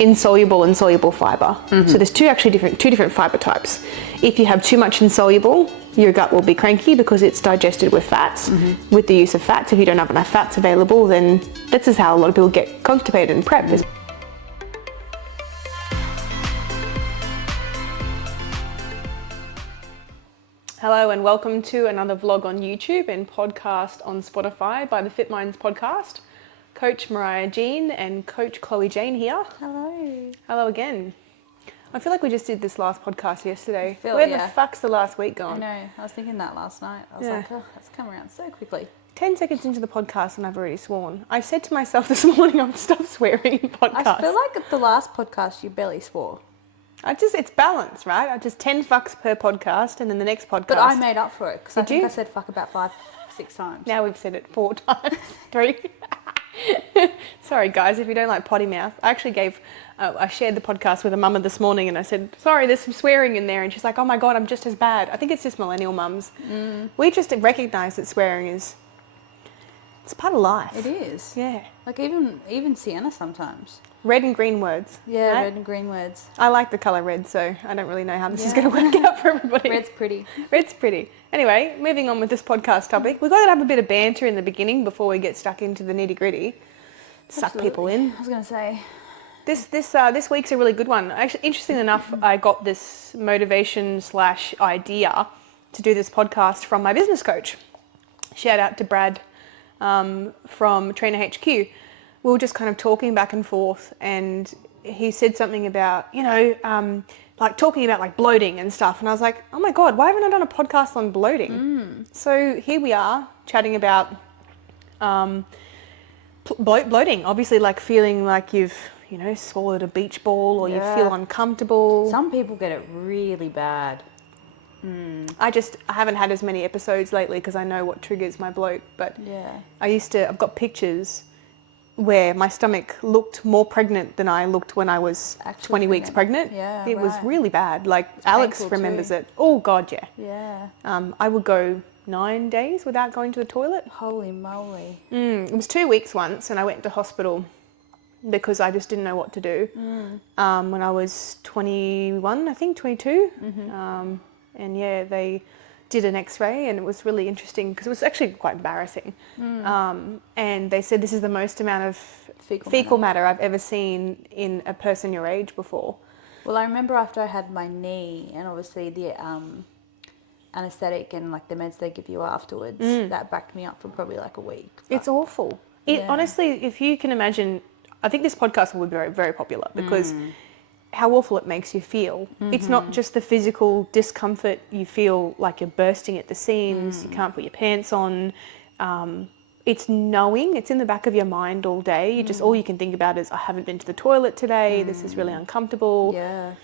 insoluble and soluble fiber. So there's two different fiber types. If you have too much insoluble, your gut will be cranky because it's digested with fats. With the use of fats, if you don't have enough fats available, then this is how a lot of people get constipated and PrEP. Hello and welcome to another vlog on YouTube and podcast on Spotify by the Fit Minds podcast. Coach Mariah Jean and Coach Chloe Jane here. Hello. Hello again. I feel like we just did this last podcast yesterday. Where the fuck's the last week gone? I know. I was thinking that last night. I was like, oh, that's come around so quickly. 10 seconds into the podcast and I've already sworn. I said to myself this morning, I'm stop swearing in podcasts. I feel like at the last podcast you barely swore. It's balance, right? I just 10 fucks per podcast and then the next podcast. But I made up for it because I think you? I said fuck about 5-6 times. Now we've said it 4 times. 3. Sorry guys, if you don't like potty mouth. I actually I shared the podcast with a mama this morning and I said, sorry, there's some swearing in there. And she's like, oh my God, I'm just as bad. I think it's just millennial mums. We just recognise that swearing it's part of life. It is. Yeah. Like even Sienna sometimes. Red and green words. Yeah, right? red and green words. I like the colour red, so I don't really know how this is going to work out for everybody. Red's pretty. Red's pretty. Anyway, moving on with this podcast topic. We've got to have a bit of banter in the beginning before we get stuck into the nitty gritty. Suck people in. I was going to say. This week's a really good one. Actually, interestingly enough, I got this motivation / idea to do this podcast from my business coach. Shout out to Brad from Trainer HQ. We were just kind of talking back and forth and he said something about, like talking about like bloating and stuff. And I was like, oh my God, why haven't I done a podcast on bloating? So here we are chatting about bloating, obviously like feeling like you've, swallowed a beach ball or you feel uncomfortable. Some people get it really bad. I haven't had as many episodes lately because I know what triggers my bloat. But I've got pictures where my stomach looked more pregnant than I looked when I was 20 weeks pregnant. Yeah, it was really bad. Like Alex remembers it. Oh God, yeah. Yeah. I would go 9 days without going to the toilet. Holy moly. It was 2 weeks once and I went to hospital because I just didn't know what to do. When I was 21, I think 22. And they did an x-ray and it was really interesting because it was actually quite embarrassing. And they said this is the most amount of fecal matter I've ever seen in a person your age before. Well, I remember after I had my knee and obviously the anaesthetic and like the meds they give you afterwards, that backed me up for probably like a week. But it's awful. Honestly, if you can imagine, I think this podcast will be very, very popular because how awful it makes you feel. It's not just the physical discomfort. You feel like you're bursting at the seams. You can't put your pants on. It's knowing. It's in the back of your mind all day. You just all you can think about is I haven't been to the toilet today. This is really uncomfortable. Yeah.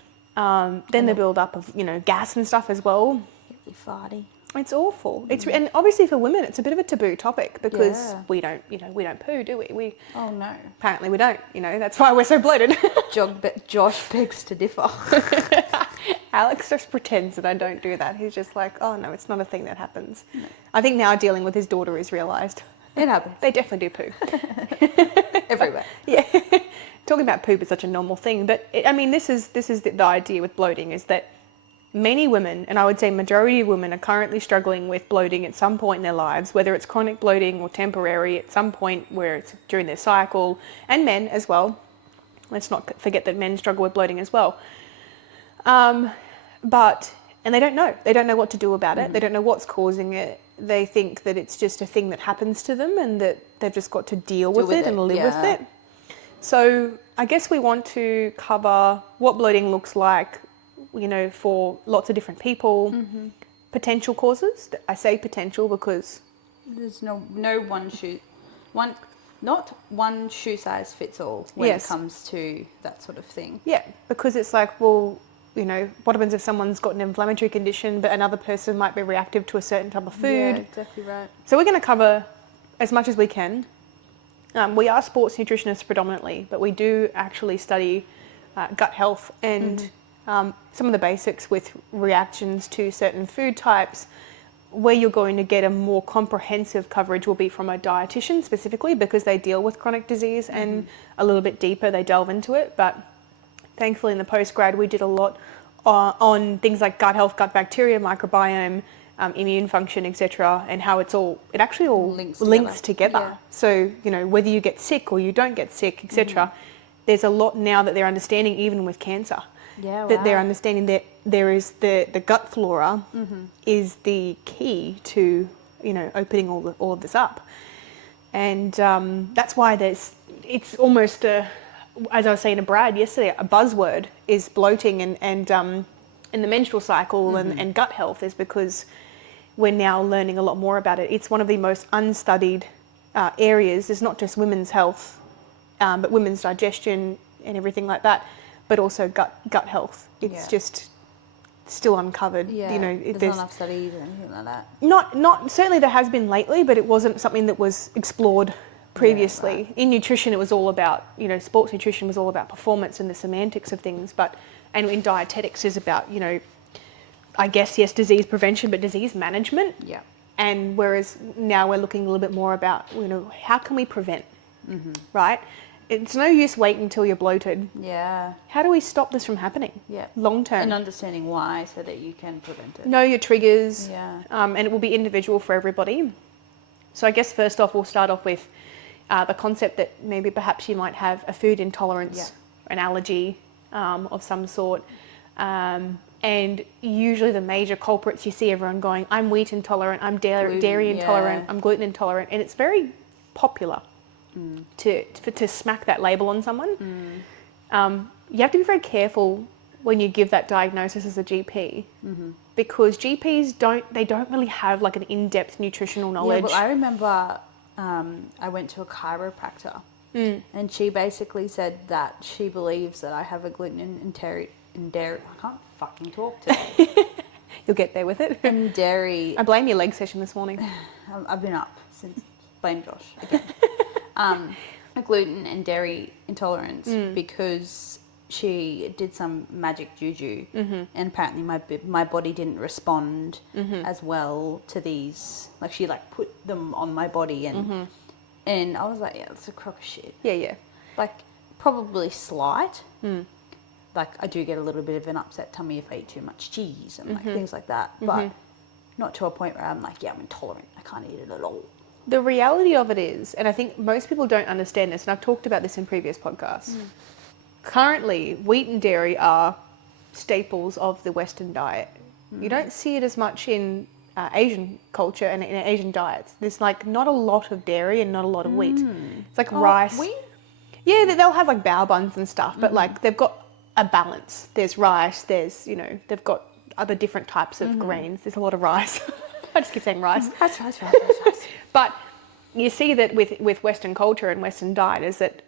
Then the build up of gas and stuff as well. You're farty. It's awful. And obviously for women, it's a bit of a taboo topic because we don't poo, do we? Oh no. Apparently we don't. That's why we're so bloated. Josh begs to differ. Alex just pretends that I don't do that. He's just like, oh no, it's not a thing that happens. No. I think now dealing with his daughter is realised. It happens. They definitely do poo. Everywhere. Yeah. Talking about poop is such a normal thing, but this is the idea with bloating is that many women, and I would say majority of women, are currently struggling with bloating at some point in their lives, whether it's chronic bloating or temporary at some point where it's during their cycle, and men as well. Let's not forget that men struggle with bloating as well. And they don't know. They don't know what to do about it. They don't know what's causing it. They think that it's just a thing that happens to them and that they've just got to deal with it and live with it. So I guess we want to cover what bloating looks like, for lots of different people, potential causes. I say potential because there's no not one shoe size fits all when it comes to that sort of thing. Yeah, because it's like, well, what happens if someone's got an inflammatory condition, but another person might be reactive to a certain type of food? Yeah, exactly right. So we're going to cover as much as we can. We are sports nutritionists predominantly, but we do actually study gut health and some of the basics with reactions to certain food types. Where you're going to get a more comprehensive coverage will be from a dietitian specifically because they deal with chronic disease and a little bit deeper they delve into it. But thankfully in the postgrad we did a lot on things like gut health, gut bacteria, microbiome, immune function, etc., and how it actually all links together. Yeah. So, whether you get sick or you don't get sick, etc., there's a lot now that they're understanding, even with cancer. Yeah, wow. That they're understanding that there is the gut flora is the key to, opening all of this up. And that's why it's almost as I was saying to Brad yesterday, a buzzword is bloating and the menstrual cycle and gut health, is because we're now learning a lot more about it. It's one of the most unstudied areas. It's not just women's health, but women's digestion and everything like that, but also gut health. It's just still uncovered. Yeah, there's not enough studies or anything like that. Not certainly there has been lately, but it wasn't something that was explored previously. Yeah, right. In nutrition, it was all about, sports nutrition was all about performance and the semantics of things, and in dietetics is about, I guess, yes, disease prevention, but disease management. Yeah. And whereas now we're looking a little bit more about, how can we prevent, right? It's no use waiting until you're bloated. Yeah. How do we stop this from happening? Yeah. Long term. And understanding why, so that you can prevent it. Know your triggers. Yeah. And it will be individual for everybody. So I guess first off, we'll start off with the concept that maybe perhaps you might have a food intolerance, an allergy of some sort. And usually the major culprits, you see everyone going, I'm wheat intolerant, I'm dairy intolerant, I'm gluten intolerant. And it's very popular to smack that label on someone. You have to be very careful when you give that diagnosis as a GP, because GPs don't really have like an in-depth nutritional knowledge. Yeah, well, I remember I went to a chiropractor and she basically said that she believes that I have a gluten and dairy. I can't fucking talk today. You'll get there with it. And dairy. I blame your leg session this morning. I've been up since. Blame Josh again. A gluten and dairy intolerance because she did some magic juju and apparently my body didn't respond as well to these. Like she put them on my body and I was like, yeah, that's a crock of shit. Yeah. Like probably slight. Like I do get a little bit of an upset tummy if I eat too much cheese and things like that, but not to a point where I'm like, yeah, I'm intolerant. I can't eat it at all. The reality of it is, and I think most people don't understand this, and I've talked about this in previous podcasts, currently wheat and dairy are staples of the Western diet. You don't see it as much in Asian culture and in Asian diets. There's not a lot of dairy and not a lot of wheat. It's like rice. Wheat? Yeah, they'll have bao buns and stuff, but they've got a balance. There's rice, there's, they've got other different types of grains. There's a lot of rice. I just keep saying rice. Rice. But you see that with Western culture and Western diet is that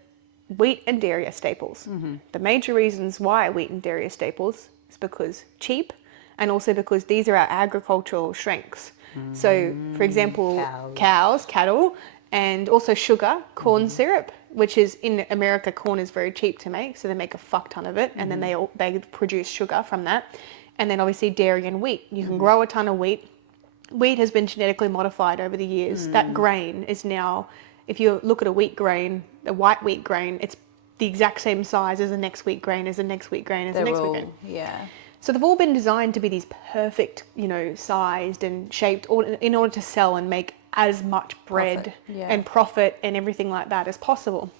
wheat and dairy are staples. The major reasons why wheat and dairy are staples is because cheap, and also because these are our agricultural strengths. So, for example, cows, cattle, and also sugar, corn syrup, which is in America, corn is very cheap to make, so they make a fuck ton of it, and then they produce sugar from that. And then obviously dairy and wheat. You can grow a ton of wheat. Wheat has been genetically modified over the years. That grain is now, if you look at a wheat grain, a white wheat grain, it's the exact same size as the next wheat grain, as the next wheat grain, as the next wheat grain. Yeah. So they've all been designed to be these perfect, sized and shaped in order to sell and make as much bread and profit and everything like that as possible.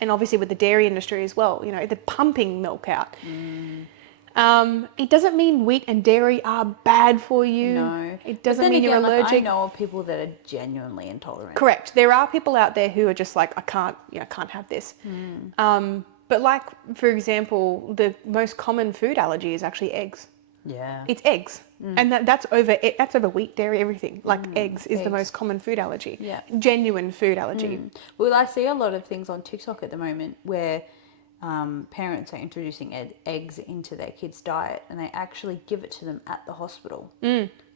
And obviously with the dairy industry as well, they're pumping milk out. It doesn't mean wheat and dairy are bad for you. No. It doesn't mean you're allergic. I know of people that are genuinely intolerant. Correct. There are people out there who are just like, I can't have this. But for example, the most common food allergy is actually eggs. Yeah. It's eggs. And that's over wheat, dairy, everything. Eggs is the most common food allergy. Yeah. Genuine food allergy. Well, I see a lot of things on TikTok at the moment where parents are introducing eggs into their kids' diet and they actually give it to them at the hospital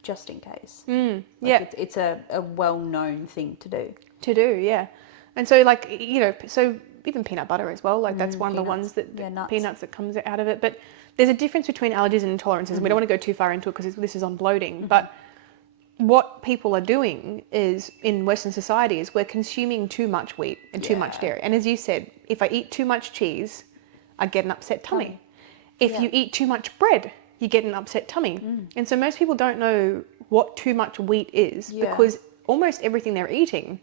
just in case. It's a well-known thing to do. Yeah. And so so even peanut butter as well, that's one of the ones that peanuts that comes out of it. But there's a difference between allergies and intolerances, and we don't want to go too far into it because this is on bloating. But what people are doing is, in Western society, is we're consuming too much wheat and too much dairy. And as you said, if I eat too much cheese, I get an upset tummy. If you eat too much bread, you get an upset tummy. And so most people don't know what too much wheat is because almost everything they're eating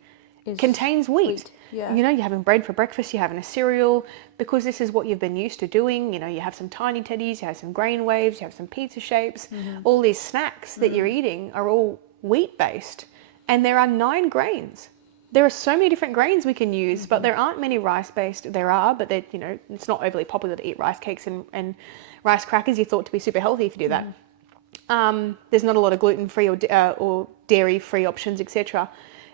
contains wheat. Yeah. You know, you're having bread for breakfast, you're having a cereal, because this is what you've been used to doing. You know, you have some tiny teddies, you have some grain waves, you have some pizza shapes. All these snacks that you're eating are all wheat based. And there are 9 grains. There are so many different grains we can use, but there aren't many rice based. There are, but they're, you know, it's not overly popular to eat rice cakes and rice crackers. You're thought to be super healthy if you do that. There's not a lot of gluten free or dairy free options, etc.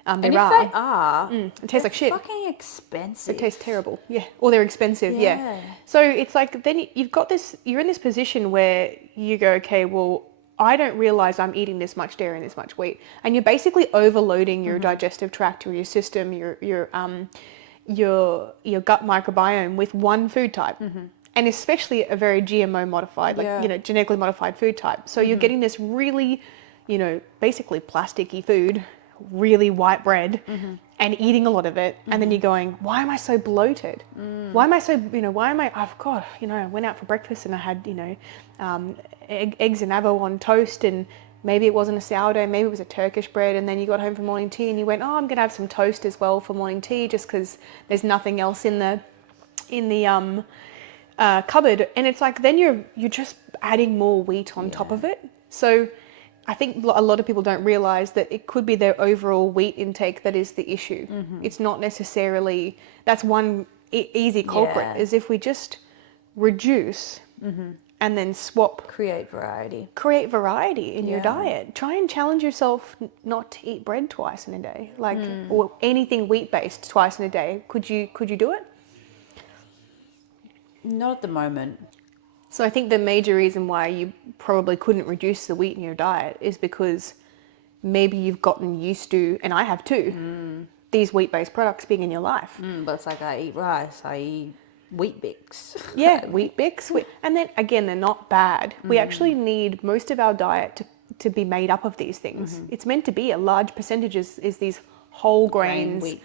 And if they are, it tastes like shit. Fucking expensive. It tastes terrible. Yeah. Or they're expensive. Yeah. So it's like then you've got this, you're in this position where you go, okay, well, I don't realize I'm eating this much dairy and this much wheat. And you're basically overloading your digestive tract or your system, your gut microbiome with one food type. And especially a very GMO modified, like, you know, genetically modified food type. So you're getting this really, you know, basically plasticky food, really white bread, and eating a lot of it. And then you're going, why am I so bloated? Why am I so, you know, I've got, you know, I went out for breakfast and I had, you know, eggs and avo on toast, and maybe it wasn't a sourdough, maybe it was a Turkish bread. And then you got home for morning tea and you went, oh, I'm going to have some toast as well for morning tea, just because there's nothing else in the cupboard. And it's like, then you're just adding more wheat on top of it. So I think a lot of people don't realize that it could be their overall wheat intake that is the issue. It's not necessarily, that's one easy culprit, is if we just reduce and then swap. Create variety In your diet. Try and challenge yourself not to eat bread twice in a day, like, or anything wheat based twice in a day. Could you do it? Not at the moment. So I think the major reason why you probably couldn't reduce the wheat in your diet is because maybe you've gotten used to, and I have too, these wheat-based products being in your life. But it's like I eat rice, I eat Wheat Bix. Yeah, Wheat Bix. And then again, they're not bad. We actually need most of our diet to be made up of these things. It's meant to be a large percentage is these whole grains, Wheat.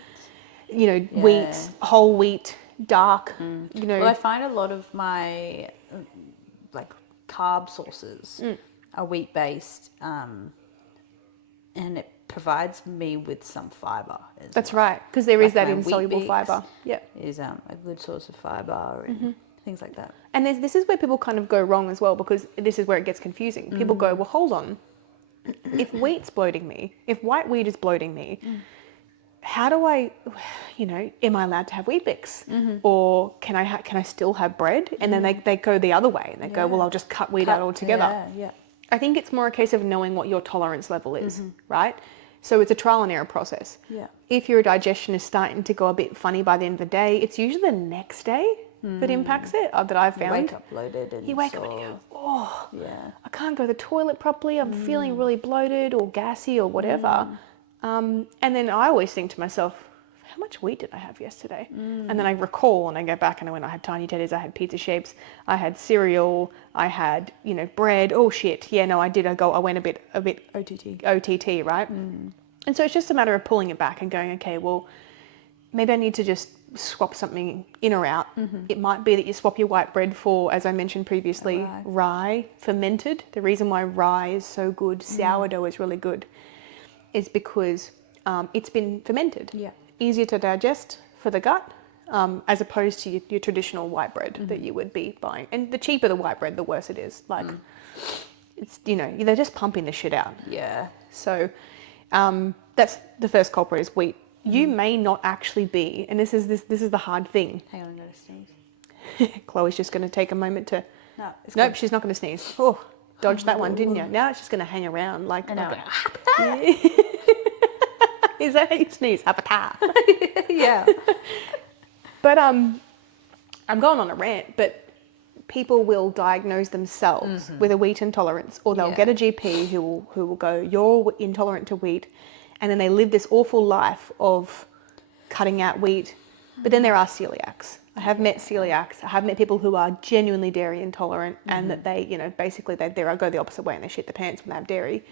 you know, wheat, whole wheat, dark, you know. Well, I find a lot of my like carb sources are wheat based, and it provides me with some fiber. That's right, because there is like that my insoluble Wheat Bix fiber. Yeah, is a good source of fiber and things like that. and this is where people kind of go wrong as well, because this is where it gets confusing. People go, well, hold on, if wheat's bloating me, if white wheat is bloating me, how do I, you know, am I allowed to have Wheat Bix? Or can I still have bread? And then they go the other way and they go, well, I'll just cut wheat out altogether. Yeah. I think it's more a case of knowing what your tolerance level is, right? So it's a trial and error process. Yeah. If your digestion is starting to go a bit funny by the end of the day, it's usually the next day that impacts it, that I've found. You wake up bloated and you wake up and you go, oh, yeah. I can't go to the toilet properly. I'm feeling really bloated or gassy or whatever. And then I always think to myself, how much wheat did I have yesterday? And then I recall and I go back and I went, I had tiny teddies, I had pizza shapes, I had cereal, I had, you know, bread. Oh shit. Yeah, no, I did. I went a bit OTT, right? And so it's just a matter of pulling it back and going, okay, well, maybe I need to just swap something in or out. It might be that you swap your white bread for, as I mentioned previously, rye fermented. The reason why rye is so good, sourdough is really good, is because it's been fermented. Yeah. Easier to digest for the gut, as opposed to your traditional white bread that you would be buying. And the cheaper the white bread, the worse it is. Like, it's, you know, they're just pumping the shit out. Yeah. So that's the first culprit, is wheat. You may not actually be, and this is the hard thing. Hang on, I'm going to sneeze. Chloe's just going to take a moment to... No, Nope, she's not going to sneeze. Oh, dodged that one, didn't you? Now it's just going to hang around like... Is that how you sneeze? Yeah. But I'm going on a rant, but people will diagnose themselves with a wheat intolerance, or they'll get a GP who will go, you're intolerant to wheat, and then they live this awful life of cutting out wheat. But then there are celiacs. I have met celiacs. I have met people who are genuinely dairy intolerant, and that they, you know, basically they go the opposite way and they shit their pants when they have dairy.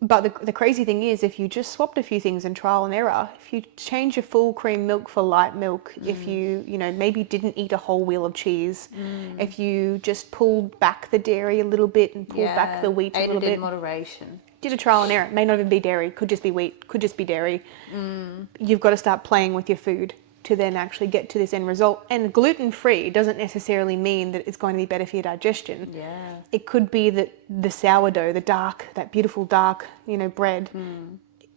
But the crazy thing is, if you just swapped a few things in trial and error, if you change your full cream milk for light milk, if you maybe didn't eat a whole wheel of cheese, if you just pulled back the dairy a little bit and pulled back the wheat a little bit, in moderation. did a trial and error. It may not even be dairy, could just be wheat, could just be dairy. You've got to start playing with your food to then actually get to this end result. And gluten-free doesn't necessarily mean that it's going to be better for your digestion. Yeah. It could be that the sourdough, that beautiful dark, bread,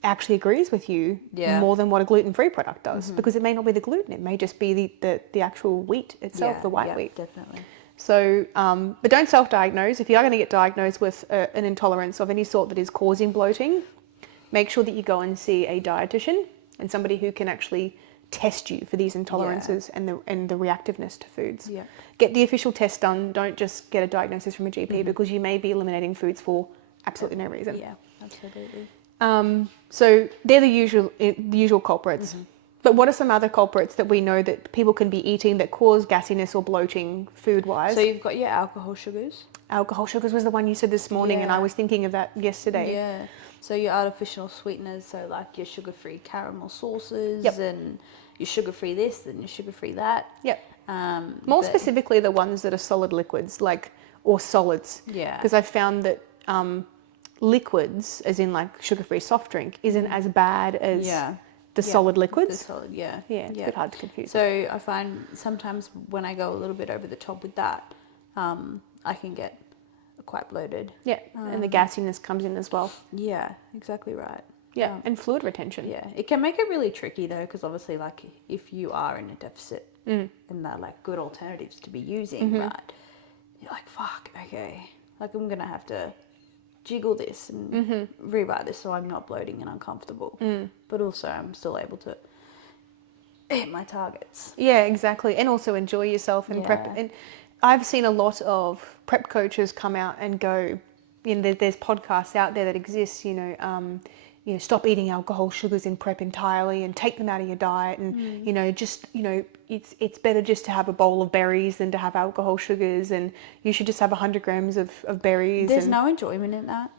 actually agrees with you more than what a gluten-free product does, because it may not be the gluten. It may just be the actual wheat itself, the white wheat. Definitely. So, but don't self-diagnose. If you are going to get diagnosed with an intolerance of any sort that is causing bloating, make sure that you go and see a dietitian and somebody who can actually test you for these intolerances and the reactiveness to foods. Yeah. Get the official test done. Don't just get a diagnosis from a GP, because you may be eliminating foods for absolutely no reason. Yeah, absolutely. So they're the usual culprits. But what are some other culprits that we know that people can be eating that cause gassiness or bloating food-wise? So you've got your alcohol sugars. Alcohol sugars was the one you said this morning, and I was thinking of that yesterday. Yeah. So your artificial sweeteners, so like your sugar-free caramel sauces and your sugar-free this and your sugar-free that. Yep. More specifically, the ones that are solid liquids, or solids. Yeah. Because I found that liquids, as in like sugar-free soft drink, isn't as bad as the solid liquids. The solid, yeah. It's a bit hard to confuse. So I find sometimes when I go a little bit over the top with that, I can get quite bloated. Yeah, and the gassiness comes in as well. Yeah, exactly right. Yeah, and fluid retention. Yeah, it can make it really tricky though, because obviously, like, if you are in a deficit and they're like good alternatives to be using, right? You're like, fuck, okay, like I'm gonna have to jiggle this and rewrite this so I'm not bloating and uncomfortable, but also I'm still able to hit my targets. Yeah, exactly, and also enjoy yourself and prep. And I've seen a lot of prep coaches come out and go, there's podcasts out there that exist, stop eating alcohol sugars in prep entirely and take them out of your diet, and it's better just to have a bowl of berries than to have alcohol sugars, and you should just have 100 grams of berries. There's no enjoyment in that.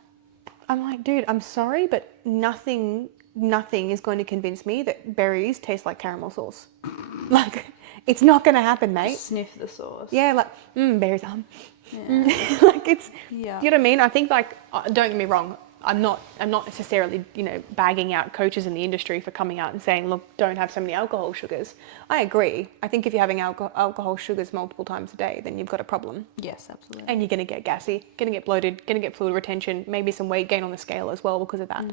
I'm like, dude, I'm sorry, but nothing is going to convince me that berries taste like caramel sauce. Like, it's not going to happen, mate. Just sniff the sauce. Yeah, like, berries, Yeah. like, it's, you know what I mean? I think, like, don't get me wrong, I'm not necessarily, bagging out coaches in the industry for coming out and saying, look, don't have so many alcohol sugars. I agree. I think if you're having alcohol sugars multiple times a day, then you've got a problem. Yes, absolutely. And you're going to get gassy, going to get bloated, going to get fluid retention, maybe some weight gain on the scale as well because of that.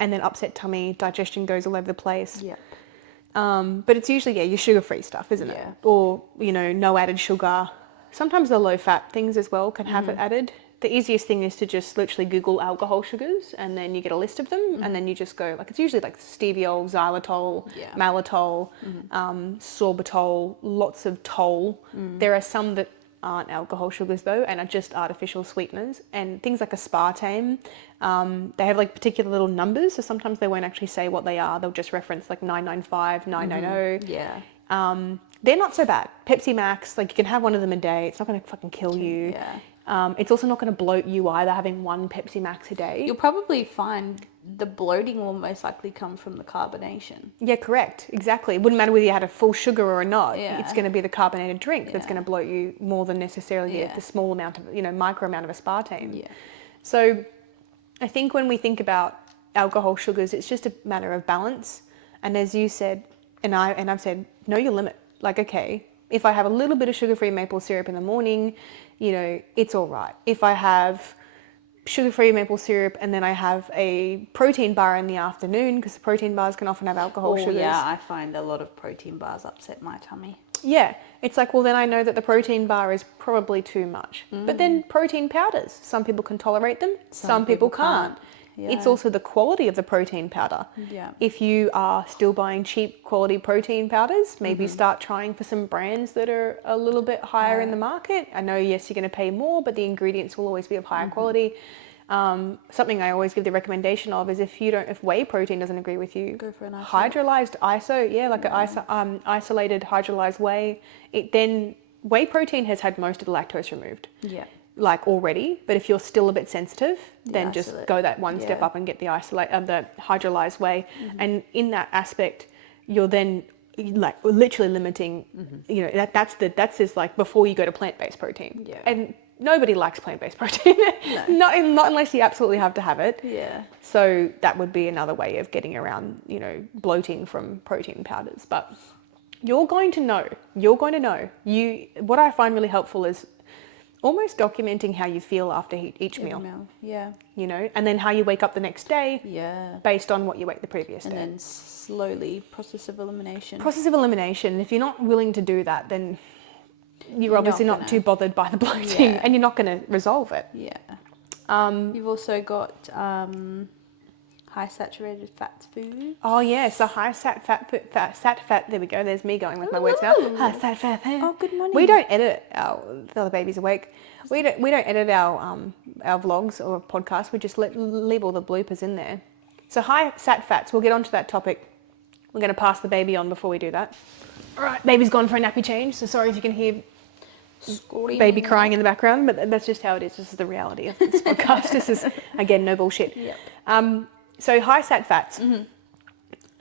And then upset tummy, digestion goes all over the place. Yeah. But it's usually, your sugar-free stuff, isn't it? Or, no added sugar. Sometimes the low-fat things as well can have it added. The easiest thing is to just literally Google alcohol sugars, and then you get a list of them, and then you just go, it's usually like steviol, xylitol, maltol, sorbitol, lots of toll. There are some that aren't alcohol sugars though, and are just artificial sweeteners, and things like aspartame, they have like particular little numbers, so sometimes they won't actually say what they are. They'll just reference like 995, 990. They're not so bad. Pepsi Max, like you can have one of them a day. It's not going to fucking kill you. It's also not going to bloat you either, having one Pepsi Max a day. You'll probably find the bloating will most likely come from the carbonation. Yeah, correct. Exactly. It wouldn't matter whether you had a full sugar or not. It's going to be the carbonated drink that's going to bloat you more than necessarily the small amount of, micro amount of aspartame. So I think when we think about alcohol sugars, it's just a matter of balance. And as you said, and I've said, know your limit. Like, okay, if I have a little bit of sugar-free maple syrup in the morning, it's all right. If I have sugar-free maple syrup and then I have a protein bar in the afternoon, because the protein bars can often have alcohol sugars. Yeah, I find a lot of protein bars upset my tummy. Yeah, it's like, well, then I know that the protein bar is probably too much. But then protein powders, some people can tolerate them, some people can't. It's also the quality of the protein powder. If you are still buying cheap quality protein powders, maybe start trying for some brands that are a little bit higher in the market. I know, yes, you're going to pay more, but the ingredients will always be of higher quality. Something I always give the recommendation of is if whey protein doesn't agree with you, go for an hydrolyzed ISO, isolated hydrolyzed whey. Then whey protein has had most of the lactose removed. like already, but if you're still a bit sensitive, then just isolate. go that one step Yeah. up and get the the hydrolyzed whey. And in that aspect, you're then like literally limiting, you know, that's just like before you go to plant-based protein. Yeah. And nobody likes plant-based protein. No. not unless you absolutely have to have it. Yeah. So that would be another way of getting around, you know, bloating from protein powders. But you're going to know. What I find really helpful is almost documenting how you feel after each meal. Yeah. You know, and then how you wake up the next day Yeah. based on what you ate the previous And day. then slowly process of elimination. Process of elimination. If you're not willing to do that, then you're obviously not too bothered by the bloating, and you're not going to resolve it. Yeah. You've also got high saturated fats food. Oh yeah, so high sat fat. There we go. There's me going with my words now. High sat fat. Oh, good morning. We don't edit the baby's awake. We don't edit our vlogs or podcasts. We just leave all the bloopers in there. So high sat fats. We'll get onto that topic. We're going to pass the baby on before we do that. All right, baby's gone for a nappy change. So sorry if you can hear baby crying in the background, but that's just how it is. This is the reality of this podcast. This is again no bullshit. Yep. So high sat fats.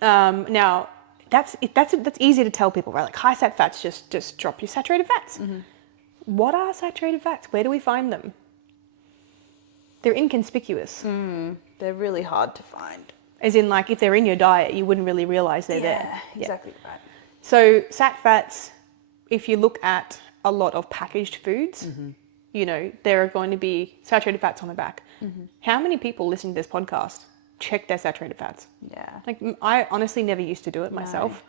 Now that's easy to tell people, right? Like high sat fats, just drop your saturated fats. What are saturated fats? Where do we find them? They're inconspicuous. They're really hard to find. As in, like, if they're in your diet, you wouldn't really realize they're there. Exactly right. So sat fats, if you look at a lot of packaged foods, you know, there are going to be saturated fats on the back. How many people listening to this podcast check their saturated fats? Yeah. Like, I honestly never used to do it myself.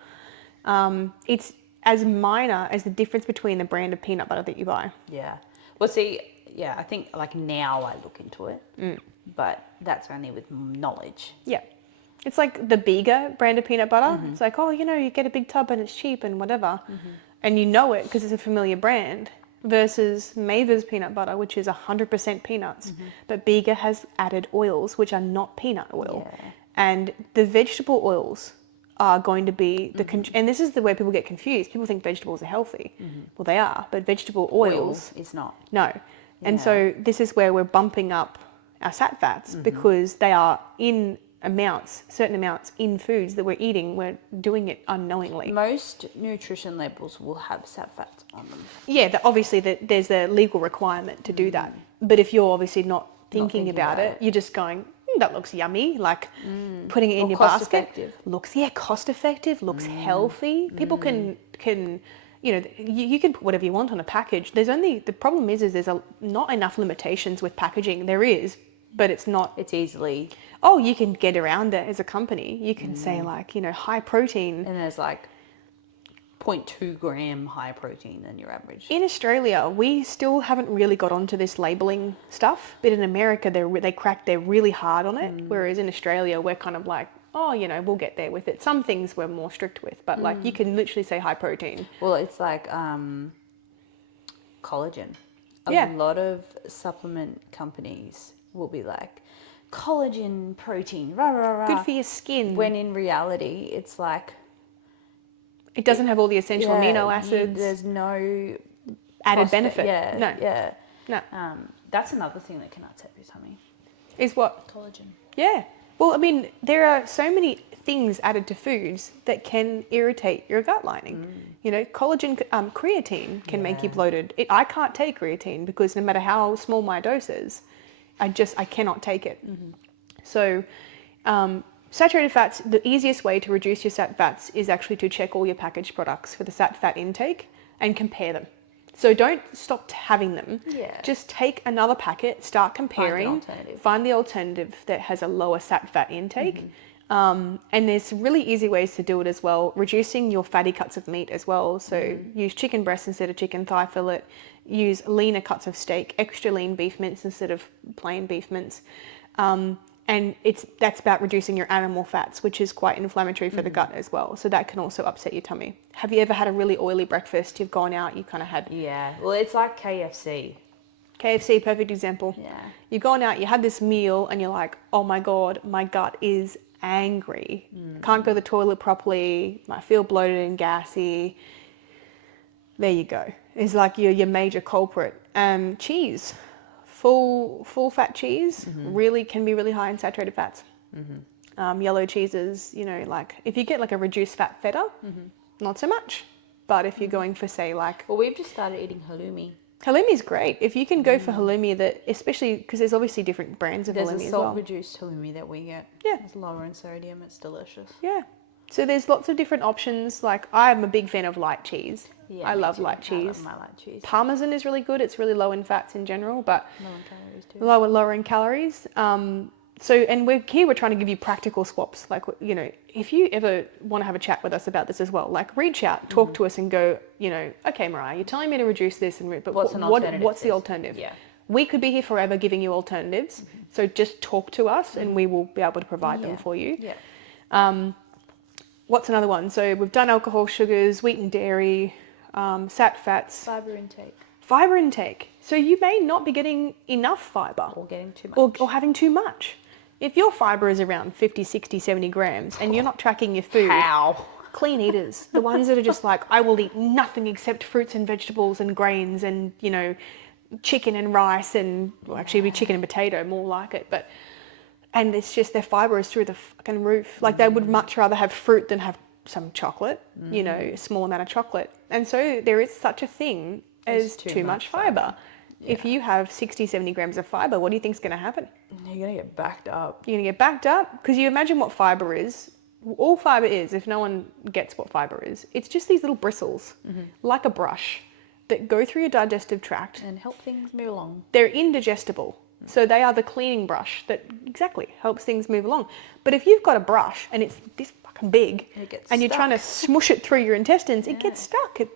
It's as minor as the difference between the brand of peanut butter that you buy. Yeah. Well, see, yeah, I think like now I look into it, but that's only with knowledge. Yeah. It's like the Bega brand of peanut butter. It's like, oh, you know, you get a big tub and it's cheap and whatever. And you know it because it's a familiar brand. Versus Maver's peanut butter, which is 100% peanuts. But Bega has added oils, which are not peanut oil. Yeah. And the vegetable oils are going to be and this is the way people get confused. People think vegetables are healthy. Well, they are, but vegetable oils is not. no. And so this is where we're bumping up our sat fats because they are in certain amounts in foods that we're eating. We're doing it unknowingly. Most nutrition labels will have sat fats on them. Yeah, obviously there's a legal requirement to do that. But if you're obviously not thinking about it, you're just going, that looks yummy, like putting it in your cost basket. effective. Looks cost effective, looks healthy. People can you know, you can put whatever you want on a package. The problem is there's not enough limitations with packaging. There is, but it's not. It's easily. Oh, you can get around it as a company. You can say like, you know, high protein. And there's like 0.2 gram high protein than your average. In Australia, we still haven't really got onto this labeling stuff, but in America, they're really hard on it. Whereas in Australia, we're kind of like, oh, you know, we'll get there with it. Some things we're more strict with, but like you can literally say high protein. Well, it's like collagen. Yeah. A lot of supplement companies will be like, collagen protein, rah, rah, rah. Good for your skin. When in reality, it's like... It doesn't have all the essential amino acids. There's no... added benefit. Yeah. No. Yeah. No. That's another thing that can upset your tummy. Is what? Collagen. Yeah. Well, I mean, there are so many things added to foods that can irritate your gut lining. You know, collagen, creatine can make you bloated. I can't take creatine because no matter how small my dose is, I cannot take it. So, saturated fats, the easiest way to reduce your sat fats is actually to check all your packaged products for the sat fat intake and compare them. So don't stop having them. Yeah. Just take another packet, start comparing, find the alternative that has a lower sat fat intake. And there's some really easy ways to do it as well. Reducing your fatty cuts of meat as well. So use chicken breast instead of chicken thigh fillet. Use leaner cuts of steak, extra lean beef mince instead of plain beef mince. And that's about reducing your animal fats, which is quite inflammatory for the gut as well. So that can also upset your tummy. Have you ever had a really oily breakfast? You've gone out, you kind of had... Yeah. Well, it's like KFC. KFC, perfect example. Yeah. You've gone out, you had this meal, and you're like, oh my God, my gut is angry. Can't go to the toilet properly. I feel bloated and gassy. There you go. It's like your major culprit. Cheese. full fat cheese really can be really high in saturated fats. Yellow cheeses, you know, like if you get like a reduced fat feta, not so much. But if you're going for, say, like... Well, we've just started eating halloumi. Halloumi's great. If you can go for halloumi that, especially because there's obviously different brands of halloumi as well. There's a salt-reduced halloumi that we get. Yeah. It's lower in sodium. It's delicious. Yeah. So there's lots of different options. Like, I'm a big fan of light cheese. Yeah, I me love too. light cheese. I love my light cheese. Parmesan is really good. It's really low in fats in general, but Low in calories too. lower in calories. And we're trying to give you practical swaps. Like, you know, if you ever want to have a chat with us about this as well, like reach out, talk to us and go, you know, okay, Mariah, you're telling me to reduce this, but What's the alternative? Yeah. We could be here forever giving you alternatives. So just talk to us and we will be able to provide them for you. Yeah. What's another one? So we've done alcohol, sugars, wheat and dairy, sat fats. Fiber intake. Fiber intake. So you may not be getting enough fiber. Or getting too much. Or having too much. If your fiber is around 50, 60, 70 grams and you're not tracking your food... How? Clean eaters. The ones that are just like, I will eat nothing except fruits and vegetables and grains and, you know, chicken and rice and... Well, actually it'd be chicken and potato, more like it. And it's just their fiber is through the fucking roof. Like they would much rather have fruit than have some chocolate, you know, a small amount of chocolate. And so there is such a thing as too much fiber. Yeah. If you have 60, 70 grams of fiber, what do you think is going to happen? You're going to get backed up. You're going to get backed up because you imagine what fiber is. All fiber is, if no one gets what fiber is, it's just these little bristles, like a brush, that go through your digestive tract. And help things move along. They're indigestible. So they are the cleaning brush that exactly helps things move along. But if you've got a brush and it's this fucking big and you're trying to smush it through your intestines, it gets stuck. It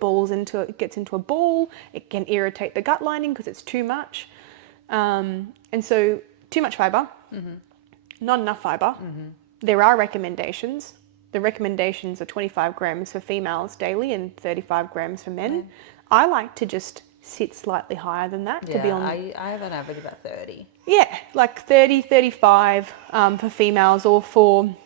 gets into a ball. It can irritate the gut lining because it's too much. And so too much fiber, not enough fiber. There are recommendations. The recommendations are 25 grams for females daily and 35 grams for men. I like to just sit slightly higher than that to be on. I have an average about 30. Yeah, like 30, 35 for females, or for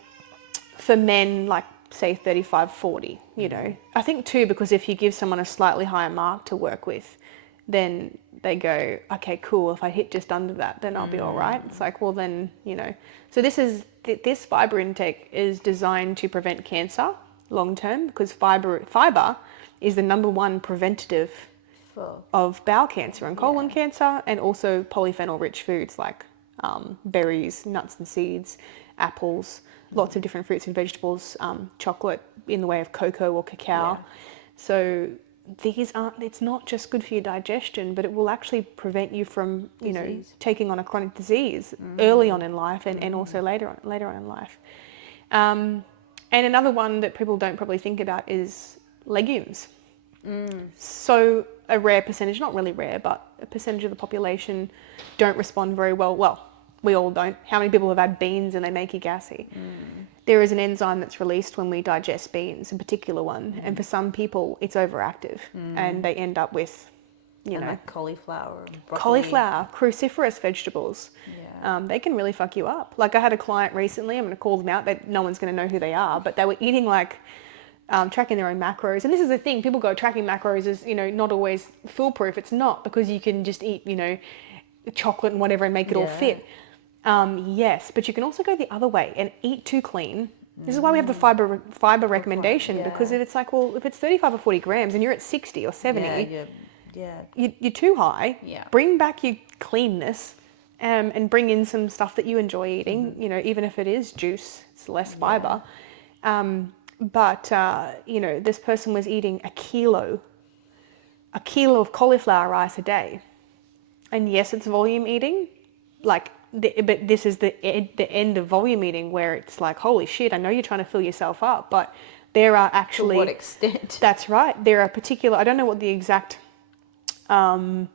men, like say 35, 40, you know. I think too, because if you give someone a slightly higher mark to work with, then they go, okay, cool, if I hit just under that, then I'll be all right. It's like, well then, you know. So this fiber intake is designed to prevent cancer long term, because fiber is the number one preventative of bowel cancer and colon cancer, and also polyphenol rich foods like berries, nuts and seeds, apples, lots of different fruits and vegetables, chocolate in the way of cocoa or cacao. So it's not just good for your digestion, but it will actually prevent you from, you know, taking on a chronic disease early on in life and also later on in life. And another one that people don't probably think about is legumes. So a rare percentage, not really rare, but a percentage of the population don't respond very well. Well, we all don't. How many people have had beans and they make you gassy? There is an enzyme that's released when we digest beans, a particular one, and for some people it's overactive and they end up with, you know, like cauliflower and broccoli. Cauliflower, cruciferous vegetables. They can really fuck you up. Like I had a client recently, I'm going to call them out, no one's going to know who they are, but they were eating like tracking their own macros. And this is the thing, people go tracking macros is, you know, not always foolproof. It's not, because you can just eat, you know, chocolate and whatever and make it all fit. Yes, but you can also go the other way and eat too clean. This is why we have the fiber recommendation, because if it's like, well, if it's 35 or 40 grams and you're at 60 or 70, you're too high. Bring back your cleanness and bring in some stuff that you enjoy eating, you know, even if it is juice, it's less fiber. But, you know, this person was eating a kilo of cauliflower rice a day. And yes, it's volume eating, like, but this is the end of volume eating, where it's like, holy shit, I know you're trying to fill yourself up, but there are actually... To what extent? That's right. There are particular, I don't know what the exact, I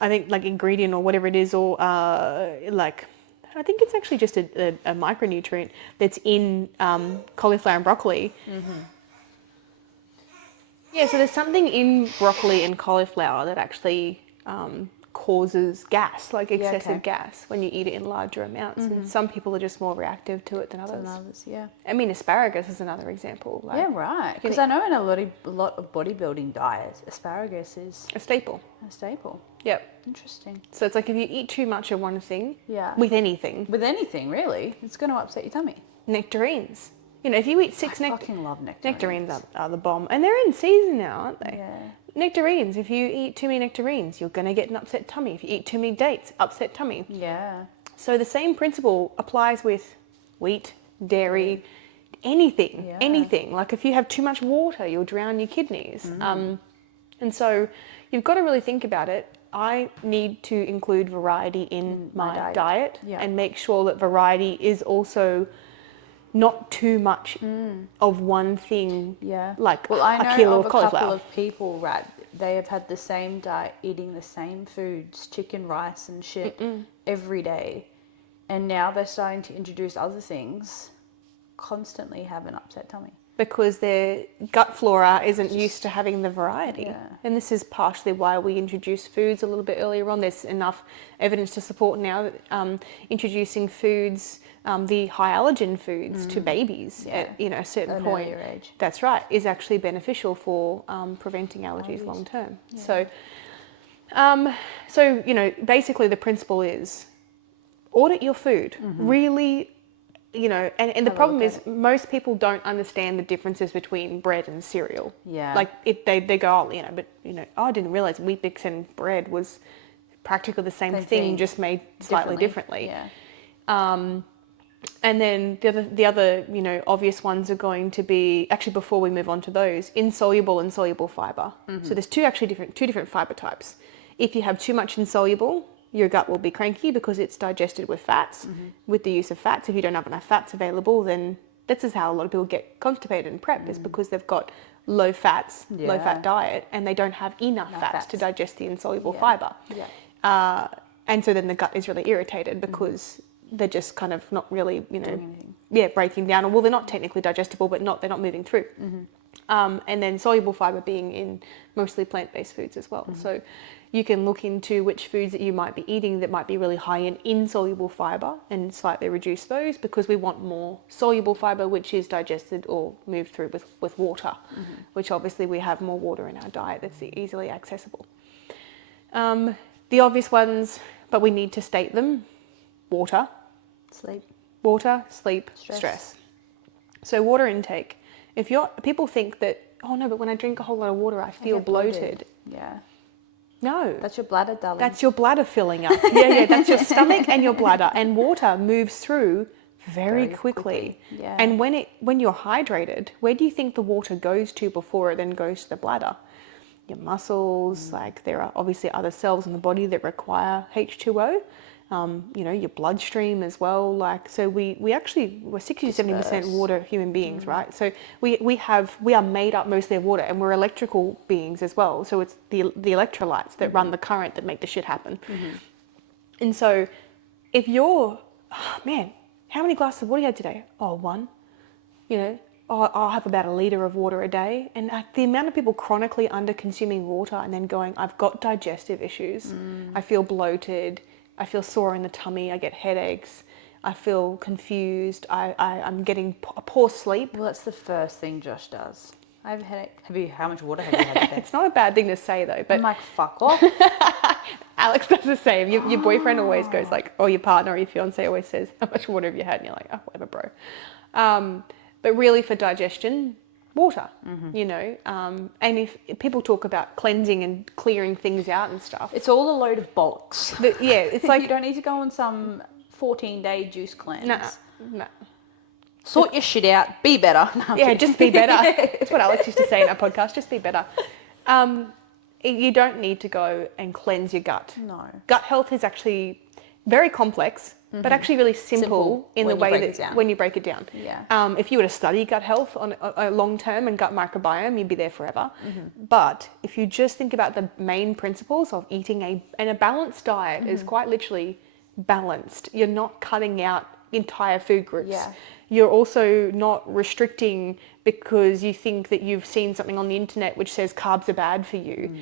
think like ingredient or whatever it is, or like... I think it's actually just a micronutrient that's in cauliflower and broccoli. Yeah, so there's something in broccoli and cauliflower that actually causes gas, like excessive okay. gas, when you eat it in larger amounts. And some people are just more reactive to it than others. Yeah. I mean, asparagus is another example. Like, Yeah, right. Because I know in a lot of bodybuilding diets, asparagus is a staple. a staple. Yep. Interesting. So it's like if you eat too much of one thing, Yeah. with anything, With anything, really, it's going to upset your tummy. nectarines. You know, if you eat six I fucking love nectarines. nectarines are the bomb. And they're in season now, aren't they? Yeah. Nectarines, if you eat too many nectarines, you're going to get an upset tummy. If you eat too many dates, upset tummy. Yeah. So the same principle applies with wheat, dairy, anything, Yeah. anything. Like if you have too much water, you'll drown your kidneys. And so you've got to really think about it. I need to include variety in my diet Yeah. and make sure that variety is also not too much of one thing. Yeah. Like well, I a know kilo of of a couple cauliflower. of people, right? They have had the same diet, eating the same foods, chicken, rice, and shit every day, and now they're starting to introduce other things. Constantly have an upset tummy. Because their gut flora isn't used to having the variety. Yeah. And this is partially why we introduced foods a little bit earlier on. There's enough evidence to support now that introducing foods, the high allergen foods to babies at a certain An point. earlier age. That's right, is actually beneficial for preventing allergies long term. Yeah. So, basically the principle is audit your food. Really, and the problem is most people don't understand the differences between bread and cereal. Yeah. Like they go, I didn't realize Weet-Bix and bread was practically the same thing, just made slightly differently. Yeah. And then the other obvious ones are going to be, actually before we move on to those, insoluble and soluble fiber. So there's two different fiber types. If you have too much insoluble, your gut will be cranky because it's digested with fats. With the use of fats, if you don't have enough fats available, then this is how a lot of people get constipated and PrEP, is because they've got low fat diet, and they don't have enough fats to digest the insoluble fiber. Yeah. And so then the gut is really irritated because they're just kind of not really, breaking down. Well, they're not technically digestible, but they're not moving through. And then soluble fiber being in mostly plant-based foods as well. So you can look into which foods that you might be eating that might be really high in insoluble fiber and slightly reduce those, because we want more soluble fiber, which is digested or moved through with water, which obviously we have more water in our diet that's easily accessible. The obvious ones, but we need to state them: water, sleep, stress. So water intake. People think that, oh no, but when I drink a whole lot of water, I feel bloated. Yeah. No. That's your bladder, darling. That's your bladder filling up. Yeah, that's your stomach and your bladder. And water moves through very quickly. Yeah. And when you're hydrated, where do you think the water goes to before it then goes to the bladder? Your muscles, like there are obviously other cells in the body that require H2O. Your bloodstream as well. Like, so we're 60 to 70% water human beings, right? So we are made up mostly of water, and we're electrical beings as well. So it's the electrolytes that run the current that make the shit happen. And so if you're, how many glasses of water you had today? Oh, one. I'll have about a litre of water a day. And the amount of people chronically under consuming water and then going, I've got digestive issues. I feel bloated. I feel sore in the tummy, I get headaches, I feel confused, I'm getting a poor sleep. Well, that's the first thing Josh does. I have a headache. How much water have you had today? It's not a bad thing to say though, but I'm like, fuck off. Alex does the same. Your boyfriend always goes like, or your partner or your fiance always says, how much water have you had? And you're like, oh, whatever, bro. But really for digestion, water, and if people talk about cleansing and clearing things out and stuff, It's all a load of bollocks. It's like you don't need to go on some 14-day juice cleanse. no. Sort your shit out. Be better. No, I'm kidding. Just be better. That's what Alex used to say in our podcast. Just be better. You don't need to go and cleanse your gut. No. Gut health is actually very complex, but actually really simple in the way that when you break it down. Yeah. If you were to study gut health on a long term and gut microbiome, you'd be there forever. But if you just think about the main principles of eating a balanced diet is quite literally balanced. You're not cutting out entire food groups. Yeah. You're also not restricting because you think that you've seen something on the internet which says carbs are bad for you.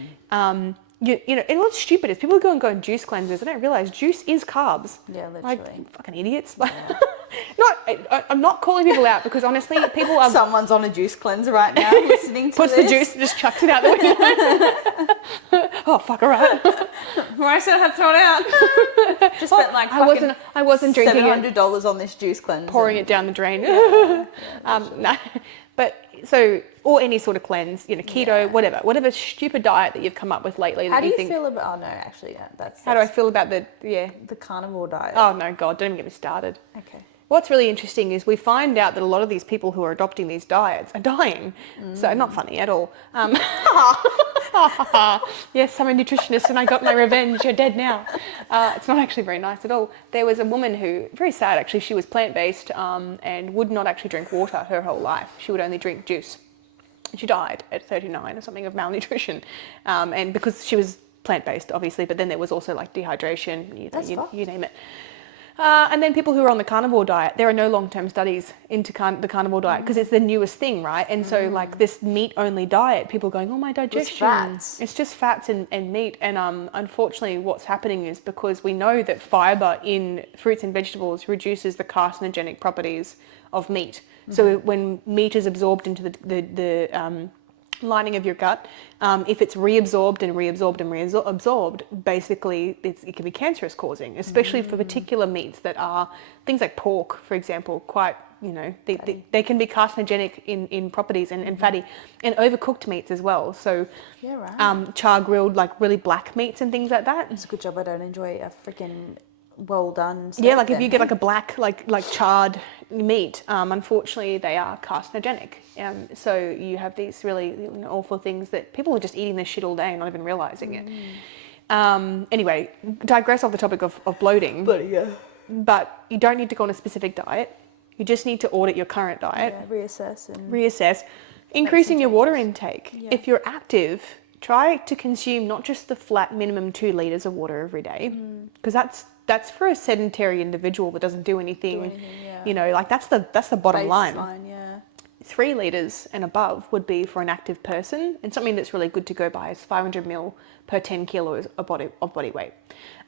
you know, and what's stupid is people go and juice cleanses. I don't realize juice is carbs. Yeah, literally. Like, fucking idiots. Like, I'm not calling people out because honestly, people are. Someone's on a juice cleanser right now listening to puts this. the juice, just chucks it out the window. Oh fuck! All right. Right, so I had to throw it out. Just spent like I wasn't drinking $700 on this juice cleanser. pouring it down the drain. No, but so or any sort of cleanse, you know, keto, whatever stupid diet that you've come up with lately. How that do you think, feel about? Oh no, actually, that's how do I feel about the carnivore diet? Oh no, God, don't even get me started. Okay. What's really interesting is we find out that a lot of these people who are adopting these diets are dying. So not funny at all. Yes, I'm a nutritionist and I got my revenge. You're dead now. It's not actually very nice at all. There was a woman who, very sad actually, she was plant-based and would not actually drink water her whole life. She would only drink juice. She died at 39 or something of malnutrition. And because she was plant-based, obviously, but then there was also like dehydration, you name it. And then people who are on the carnivore diet, there are no long-term studies into the carnivore diet because it's the newest thing, right? And so like this meat-only diet, people going, oh, my digestion. It's fats. It's just fats and meat. And unfortunately, what's happening is because we know that fiber in fruits and vegetables reduces the carcinogenic properties of meat. So when meat is absorbed into the lining of your gut, if it's reabsorbed and reabsorbed, basically it can be cancerous causing, especially for particular meats that are things like pork, for example, quite, you know, they can be carcinogenic in properties and fatty, and overcooked meats as well. So char grilled, like really black meats and things like that. It's a good job I don't enjoy a freaking well done steak. Yeah, like if you get like a black, like charred meat, unfortunately they are carcinogenic. So you have these really awful things that people are just eating this shit all day and not even realizing it. Anyway, digress off the topic of bloating. But you don't need to go on a specific diet. You just need to audit your current diet. Yeah, reassess. Increasing your water intake. Yeah. If you're active, try to consume not just the flat minimum 2 litres of water every day, because that's for a sedentary individual that doesn't do anything. You know, like that's the bottom line. 3 litres and above would be for an active person, and something that's really good to go by is 500 ml per 10 kilos of body weight.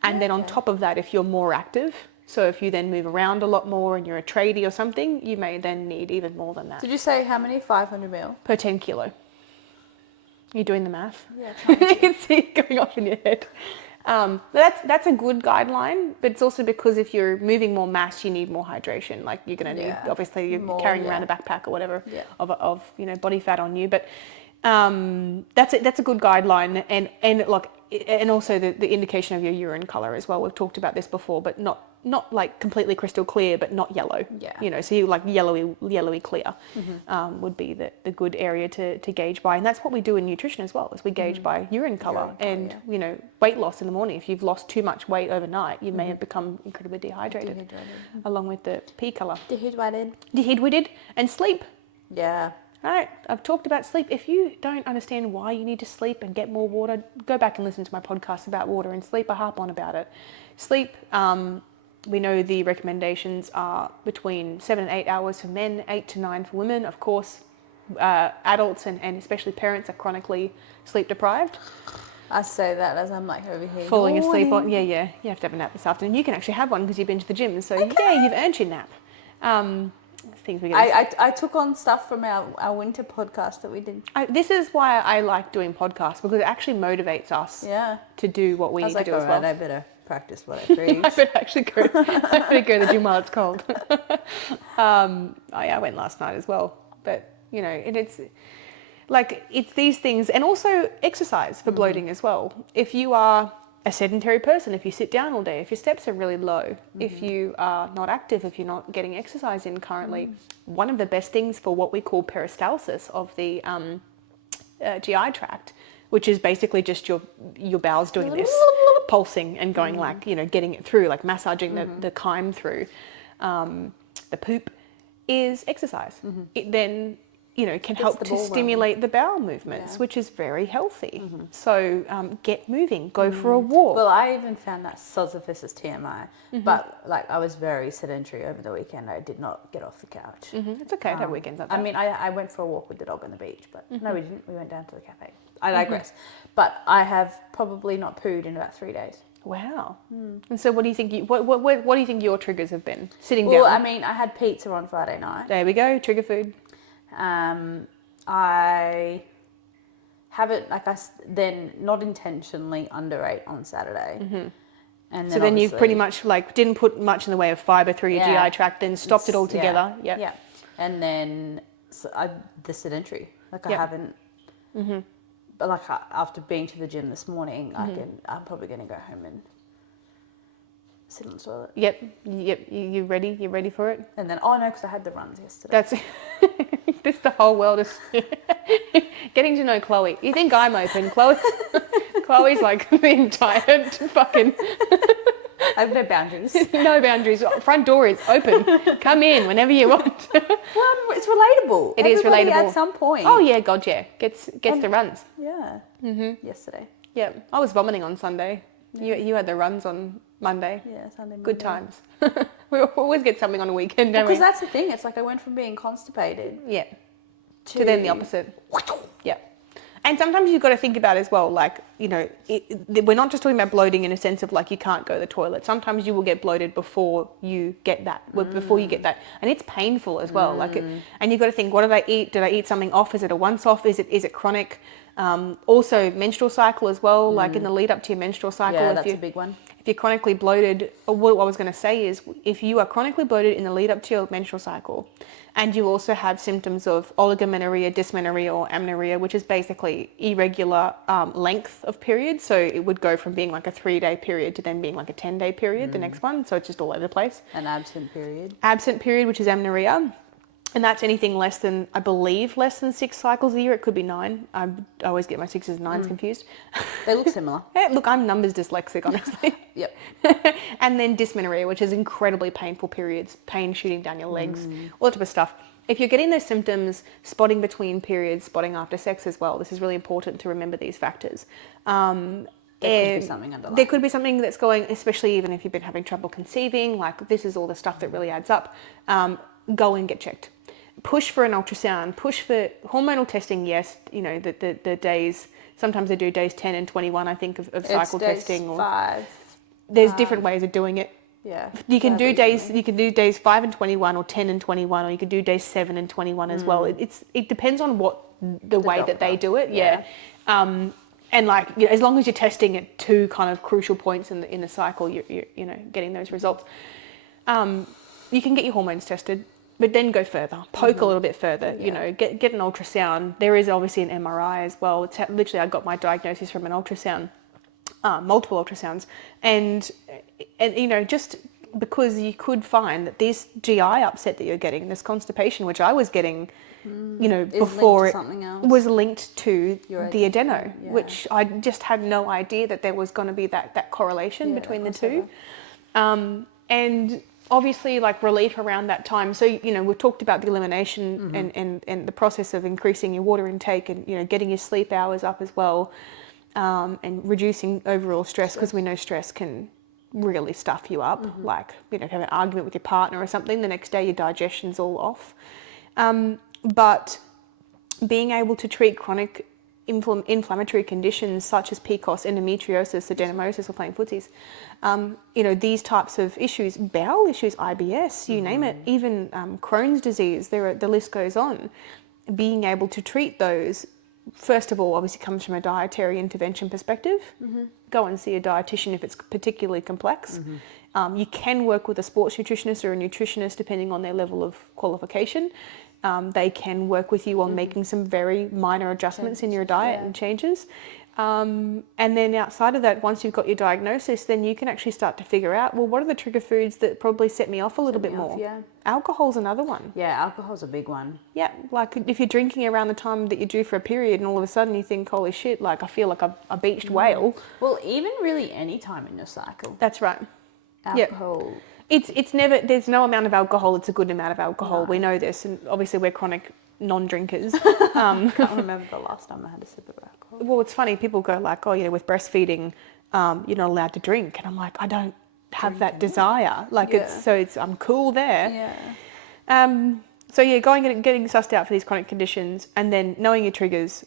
And then on top of that, if you're more active, so if you then move around a lot more and you're a tradie or something, you may then need even more than that. Did you say how many? 500 ml? Per 10 kilo. You're doing the math? Yeah. You can see it going off in your head. That's a good guideline, but it's also because if you're moving more mass, you need more hydration. Like you're going to need, obviously, you're carrying around a backpack or whatever of body fat on you. But that's a good guideline, and also the indication of your urine color as well. We've talked about this before, but not like completely crystal clear, but not yellow. Yeah. You know, so you like yellowy clear would be the good area to gauge by. And that's what we do in nutrition as well, is we gauge by urine color and, you know, weight loss in the morning. If you've lost too much weight overnight, you may have become incredibly dehydrated. Along with the pee color. Dehydrated. And sleep. Yeah. Right, I've talked about sleep. If you don't understand why you need to sleep and get more water, go back and listen to my podcast about water and sleep. I harp on about it. Sleep, we know the recommendations are between 7 and 8 hours for men, 8 to 9 for women. Of course, adults and especially parents are chronically sleep deprived. I say that as I'm like over here falling asleep on. You have to have a nap this afternoon. You can actually have one because you've been to the gym. So yeah, you've earned your nap. Things we I took on stuff from our winter podcast that we did. This is why I like doing podcasts, because it actually motivates us to do what we need to do as well. I better practice what I preach. I better actually go to the gym while it's cold. I went last night as well. But, you know, it's these things, and also exercise for bloating as well. If you are a sedentary person, if you sit down all day, if your steps are really low, if you are not active, if you're not getting exercise in currently, one of the best things for what we call peristalsis of the GI tract, which is basically just your bowels doing this, pulsing and going like, you know, getting it through, like massaging the chyme through the poop, is exercise. It then, can help to stimulate the bowel movements, which is very healthy. So get moving, go for a walk. Well, I even found that soz is TMI, but like I was very sedentary over the weekend. I did not get off the couch. It's okay to have weekends like that. I mean, I went for a walk with the dog on the beach, but no, we didn't. We went down to the cafe. I digress. But I have probably not pooed in about 3 days. Wow. And so what do you think what do you think your triggers have been? Sitting Well, down. I mean, I had pizza on Friday night. There we go, trigger food. I haven't, then not intentionally underate on Saturday. And So then you pretty much didn't put much in the way of fiber through your GI tract, then stopped it all together. Yeah. And then the sedentary. I haven't, but after being to the gym this morning, I'm probably going to go home and sit on the toilet. Yep. You ready? You ready for it? And then, because I had the runs yesterday. That's this the whole world is getting to know Chloe. You think I'm open? Chloe's like the entire fucking. I have no boundaries. No boundaries. Front door is open. Come in whenever you want. Well, it's relatable. Everybody relatable at some point. Oh yeah, God yeah, gets the runs. Yeah. Yesterday. Yeah, I was vomiting on Sunday. You had the runs on Monday. Yeah, Sunday. Monday. Good times. We always get something on a weekend, don't we? Because that's the thing. It's like I went from being constipated. Yeah. To then the opposite. Yeah. And sometimes you've got to think about as well, we're not just talking about bloating in a sense of you can't go to the toilet. Sometimes you will get bloated before you get that, and it's painful as well. And you've got to think, what did I eat? Did I eat something off? Is it a once off? Is it chronic? Also menstrual cycle as well, in the lead up to your menstrual cycle. Yeah, that's a big one. If you're chronically bloated, what I was going to say is if you are chronically bloated in the lead up to your menstrual cycle and you also have symptoms of oligomenorrhea, dysmenorrhea or amenorrhea, which is basically irregular length of period. So it would go from being a 3-day period to then being a 10-day period, the next one. So it's just all over the place. An absent period. Absent period, which is amenorrhea. And that's anything less than 6 cycles a year. It could be 9. I always get my 6s and 9s confused. They look similar. Yeah, look, I'm numbers dyslexic, honestly. Yep. And then dysmenorrhea, which is incredibly painful periods, pain shooting down your legs, all that type of stuff. If you're getting those symptoms, spotting between periods, spotting after sex as well, this is really important to remember these factors. There could be something underlying. There could be something that's going, especially even if you've been having trouble conceiving, this is all the stuff that really adds up. Go and get checked. Push for an ultrasound, push for hormonal testing, yes, the days, sometimes they do days 10 and 21, I think, of cycle testing. Or 5. There's different ways of doing it. Yeah. You can do days 5 and 21 or 10 and 21, or you could do days 7 and 21 as well. It depends on what the way doctor. That they do it. Yeah. And as long as you're testing at 2 kind of crucial points in the cycle, you're getting those results. You can get your hormones tested. But then go further, poke a little bit further, get an ultrasound. There is obviously an MRI as well. It's literally, I got my diagnosis from an ultrasound, multiple ultrasounds. And just because you could find that this GI upset that you're getting, this constipation, which I was getting, before it was linked to the adeno, which I just had no idea that there was going to be that correlation between the two. And obviously relief around that time. So, we've talked about the elimination and the process of increasing your water intake and, getting your sleep hours up as well, and reducing overall stress, because we know stress can really stuff you up. If you have an argument with your partner or something, the next day your digestion's all off. But being able to treat chronic inflammatory conditions such as PCOS, endometriosis, adenomyosis, or playing footsies, these types of issues, bowel issues, IBS, you name it, even Crohn's disease, the list goes on. Being able to treat those, first of all, obviously comes from a dietary intervention perspective. Go and see a dietitian if it's particularly complex. You can work with a sports nutritionist or a nutritionist depending on their level of qualification. They can work with you on making some very minor adjustments in your diet and changes. And then outside of that, once you've got your diagnosis, then you can actually start to figure out, well, what are the trigger foods that probably set me off a little bit more? Alcohol's another one. Yeah, alcohol's a big one. Yeah, if you're drinking around the time that you're due for a period and all of a sudden you think, holy shit, I feel like a beached whale. Well, even really any time in your cycle. That's right. Alcohol. It's never, there's no amount of alcohol that's a good amount of alcohol. No. We know this, and obviously we're chronic non-drinkers. I can't remember the last time I had a sip of alcohol. Well, it's funny. People go like, oh, with breastfeeding, you're not allowed to drink. And I'm like, I don't have that desire. Like, I'm cool there. Yeah. So yeah, going and getting sussed out for these chronic conditions, and then knowing your triggers,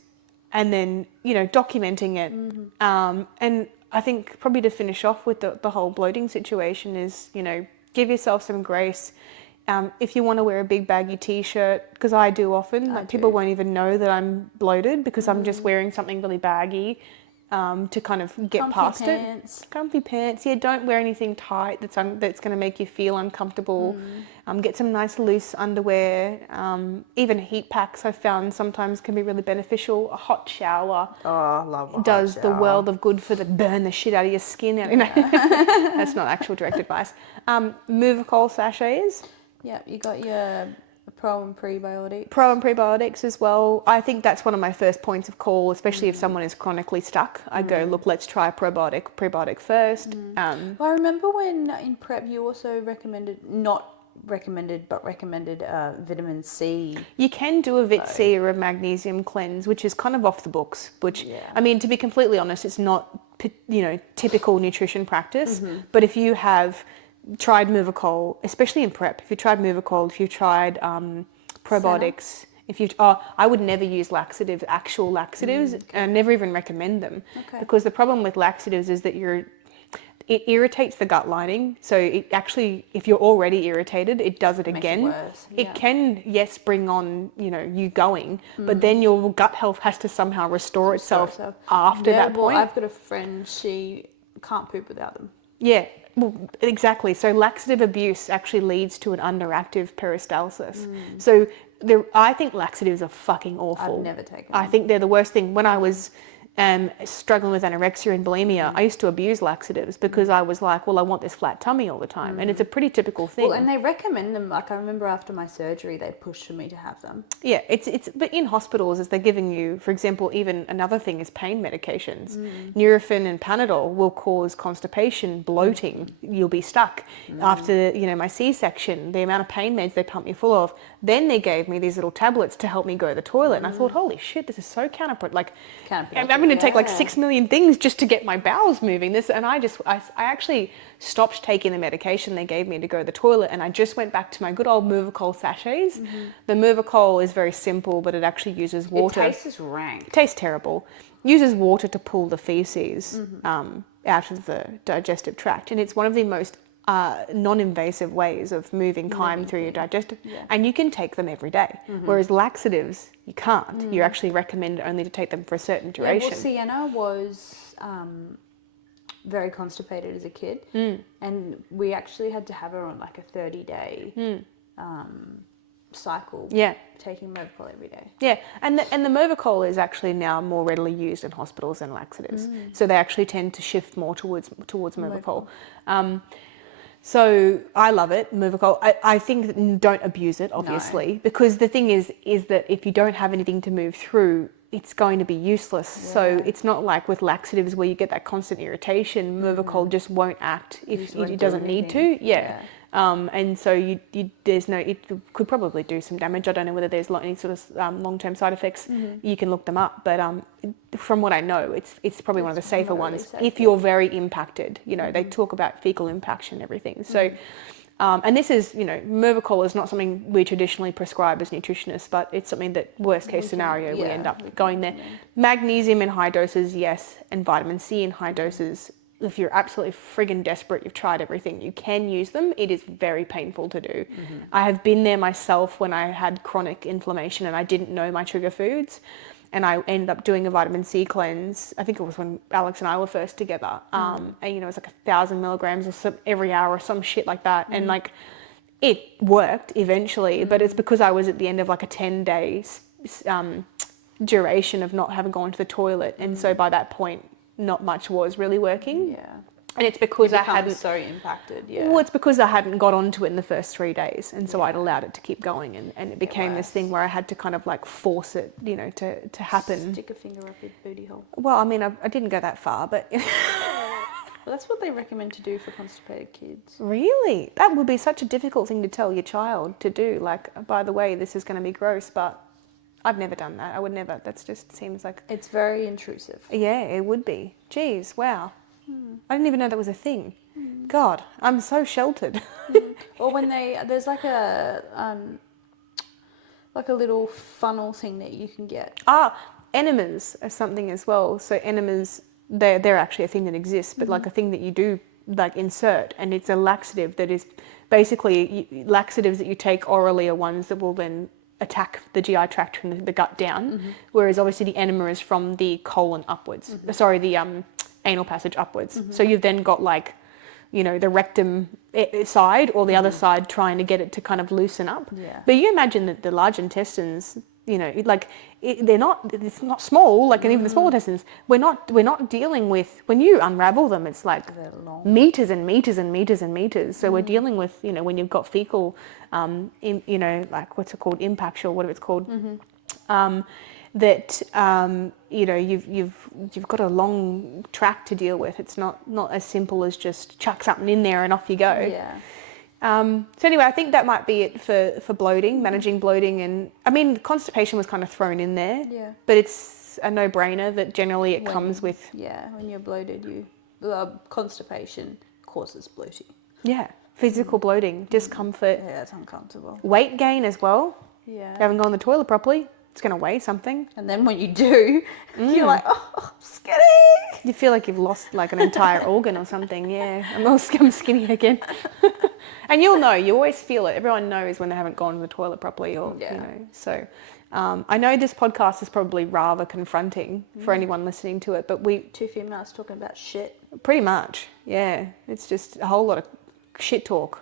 and then documenting it. And I think probably to finish off with the whole bloating situation is give yourself some grace. If you want to wear a big baggy t-shirt, because I do often, people won't even know that I'm bloated because I'm just wearing something really baggy. To kind of get past it. Comfy pants. Yeah, don't wear anything tight that's going to make you feel uncomfortable. Get some nice loose underwear. Even heat packs I've found sometimes can be really beneficial. A hot shower. Oh, I love a does hot the shower. world of good for burn the shit out of your skin. That's not actual direct advice. Movicol sachets. Yeah, you got your pro and prebiotics. Pro and prebiotics as well. I think that's one of my first points of call, especially if someone is chronically stuck. I go, look, let's try a prebiotic first. Well, I remember when in prep you also recommended vitamin C. You can do a Vit C or a magnesium cleanse, which is kind of off the books. Which I mean, to be completely honest, it's not typical nutrition practice. But if you have tried Movicol, especially in prep, if you've tried probiotics, I would never use actual laxatives, and I never even recommend them. Because the problem with laxatives is that it irritates the gut lining. So it actually, if you're already irritated, it does it again. Makes it worse. It can, yes, bring on, you going, but then your gut health has to somehow restore itself after that point. Well, I've got a friend, she can't poop without them. Yeah, well, exactly. So laxative abuse actually leads to an underactive peristalsis. So I think laxatives are fucking awful. I've never taken them. I think they're the worst thing. When I was struggling with anorexia and bulimia, I used to abuse laxatives because I was like, well, I want this flat tummy all the time. And it's a pretty typical thing. Well, and they recommend them. Like, I remember after my surgery, they pushed for me to have them. Yeah, but in hospitals, as they're giving you, for example, even another thing is pain medications. Nurofen and Panadol will cause constipation, bloating. You'll be stuck. After, my C-section, the amount of pain meds they pump me full of, then they gave me these little tablets to help me go to the toilet. And I thought, holy shit, this is so counterproductive. I'm going to take like 6 million things just to get my bowels moving. I actually stopped taking the medication they gave me to go to the toilet, and I just went back to my good old Movicol sachets. The Movicol is very simple, but it actually uses water. It tastes rank. It tastes terrible. Uses water to pull the feces out of the digestive tract, and it's one of the most non-invasive ways of moving chyme through your digestive, and you can take them every day. Whereas laxatives, you can't. You're actually recommended only to take them for a certain duration. Well, Sienna was very constipated as a kid, and we actually had to have her on like a 30-day cycle. Yeah, taking Movicol every day. Yeah, and the Movicol is actually now more readily used in hospitals than laxatives, so they actually tend to shift more towards Movicol. So I love it, Movicol. I think don't abuse it, obviously, because the thing is that if you don't have anything to move through, it's going to be useless. Yeah. So it's not like with laxatives where you get that constant irritation. Movicol just won't act if it doesn't need to. Yeah. And so it could probably do some damage. I don't know whether there's any sort of long-term side effects. You can look them up, but from what I know, it's probably one of the safer ones if you're very impacted. They talk about fecal impaction and everything. So, and this is, Movicol is not something we traditionally prescribe as nutritionists, but it's something that worst case scenario we end up going there. Magnesium in high doses, yes, and vitamin C in high doses. If you're absolutely friggin' desperate, you've tried everything, you can use them. It is very painful to do. I have been there myself when I had chronic inflammation and I didn't know my trigger foods. And I ended up doing a vitamin C cleanse. I think it was when Alex and I were first together. And it was like 1,000 milligrams every hour or some shit like that. And it worked eventually, but it's because I was at the end of like a 10-day duration of not having gone to the toilet. And so by that point, not much was really working. Yeah. And it's because I hadn't so impacted. Yeah. Well, it's because I hadn't got onto it in the first 3 days, and so I'd allowed it to keep going, and it became this thing where I had to kind of like force it, to happen. Stick a finger up your booty hole. Well, I mean, I didn't go that far, but well, that's what they recommend to do for constipated kids. Really? That would be such a difficult thing to tell your child to do. Like, by the way, this is going to be gross, but I've never done that. I would never. That's just seems like... It's very intrusive. Yeah, it would be. Jeez, wow. I didn't even know that was a thing. God, I'm so sheltered. Or when there's like a little funnel thing that you can get. Enemas are something as well. So enemas, they're actually a thing that exists, but like a thing that you do like insert, and it's a laxative that is basically laxatives that you take orally are ones that will then attack the GI tract from the gut down, whereas obviously the enema is from the colon upwards. Sorry, the anal passage upwards. So you've then got like, you know, the rectum side or the other side trying to get it to kind of loosen up. Yeah. But you imagine that the large intestines, you know, it's not small, like, and even the small intestines, we're not dealing with, when you unravel them, it's like meters and meters and meters and meters. So we're dealing with, you know, when you've got fecal, you know, like what's it called, impact or whatever it's called, you know, you've got a long track to deal with. It's not as simple as just chuck something in there and off you go. Yeah. So anyway, I think that might be it for bloating, managing bloating. And I mean, constipation was kind of thrown in there, but it's a no-brainer that generally it comes with... Yeah, when you're bloated, constipation causes bloating. Yeah, physical bloating, discomfort. Yeah, it's uncomfortable. Weight gain as well. Yeah. You haven't gone to the toilet properly, it's going to weigh something. And then when you do, you're like, oh, I'm skinny. You feel like you've lost like an entire organ or something. Yeah, I'm skinny again. And you'll know, you always feel it. Everyone knows when they haven't gone to the toilet properly, or, you know, so... I know this podcast is probably rather confronting for anyone listening to it, but two females talking about shit. Pretty much, yeah. It's just a whole lot of shit talk.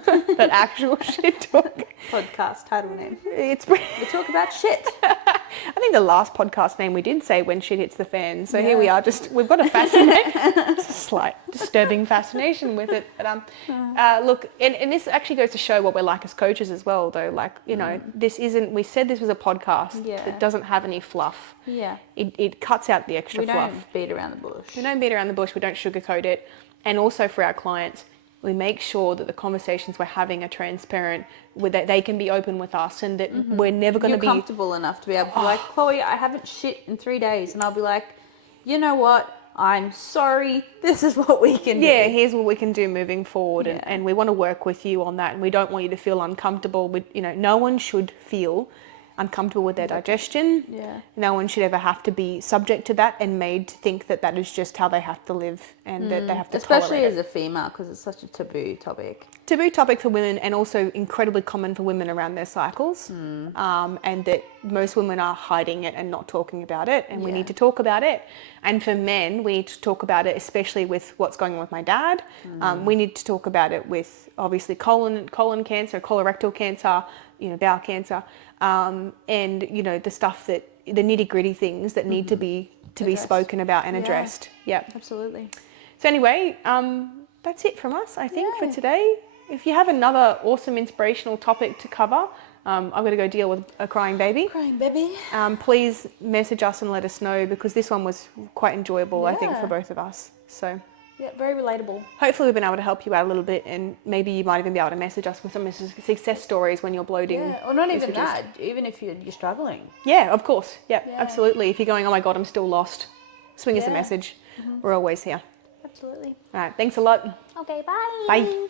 But actual shit talk. Podcast title name. We talk about shit. I think the last podcast name we did say when shit hits the fan. So here we are, we've got a slight disturbing fascination with it. But look, and this actually goes to show what we're like as coaches as well, though. Like, you know, we said this was a podcast that doesn't have any fluff. Yeah. It cuts out the extra fluff. We don't beat around the bush. We don't beat around the bush. We don't sugarcoat it. And also for our clients, we make sure that the conversations we're having are transparent, that they can be open with us, and that we're never going to be... You're comfortable enough to be able to be like, Chloe, I haven't shit in 3 days. And I'll be like, you know what? I'm sorry. This is what we can do. Yeah, here's what we can do moving forward. And we want to work with you on that. And we don't want you to feel uncomfortable. You know, no one should feel uncomfortable with their digestion. Yeah. No one should ever have to be subject to that and made to think that that is just how they have to live and that they have to especially tolerate as a female, because it's such a taboo topic. Taboo topic for women, and also incredibly common for women around their cycles. And that most women are hiding it and not talking about it, and we need to talk about it. And for men, we need to talk about it, especially with what's going on with my dad. We need to talk about it with obviously colon cancer, colorectal cancer, you know, bowel cancer. And you know, the stuff the nitty gritty things that need to be spoken about and addressed. Yeah, absolutely. So anyway, that's it from us, I think, for today. If you have another awesome inspirational topic to cover, I'm going to go deal with a crying baby. Please message us and let us know, because this one was quite enjoyable, I think, for both of us. So. Yeah, very relatable. Hopefully we've been able to help you out a little bit, and maybe you might even be able to message us with some success stories when you're bloating. Yeah, or not even that, even if you're struggling. Yeah, of course. Yeah, absolutely. If you're going, oh my God, I'm still lost, swing us a message. We're always here. Absolutely. All right, thanks a lot. Okay, bye. Bye.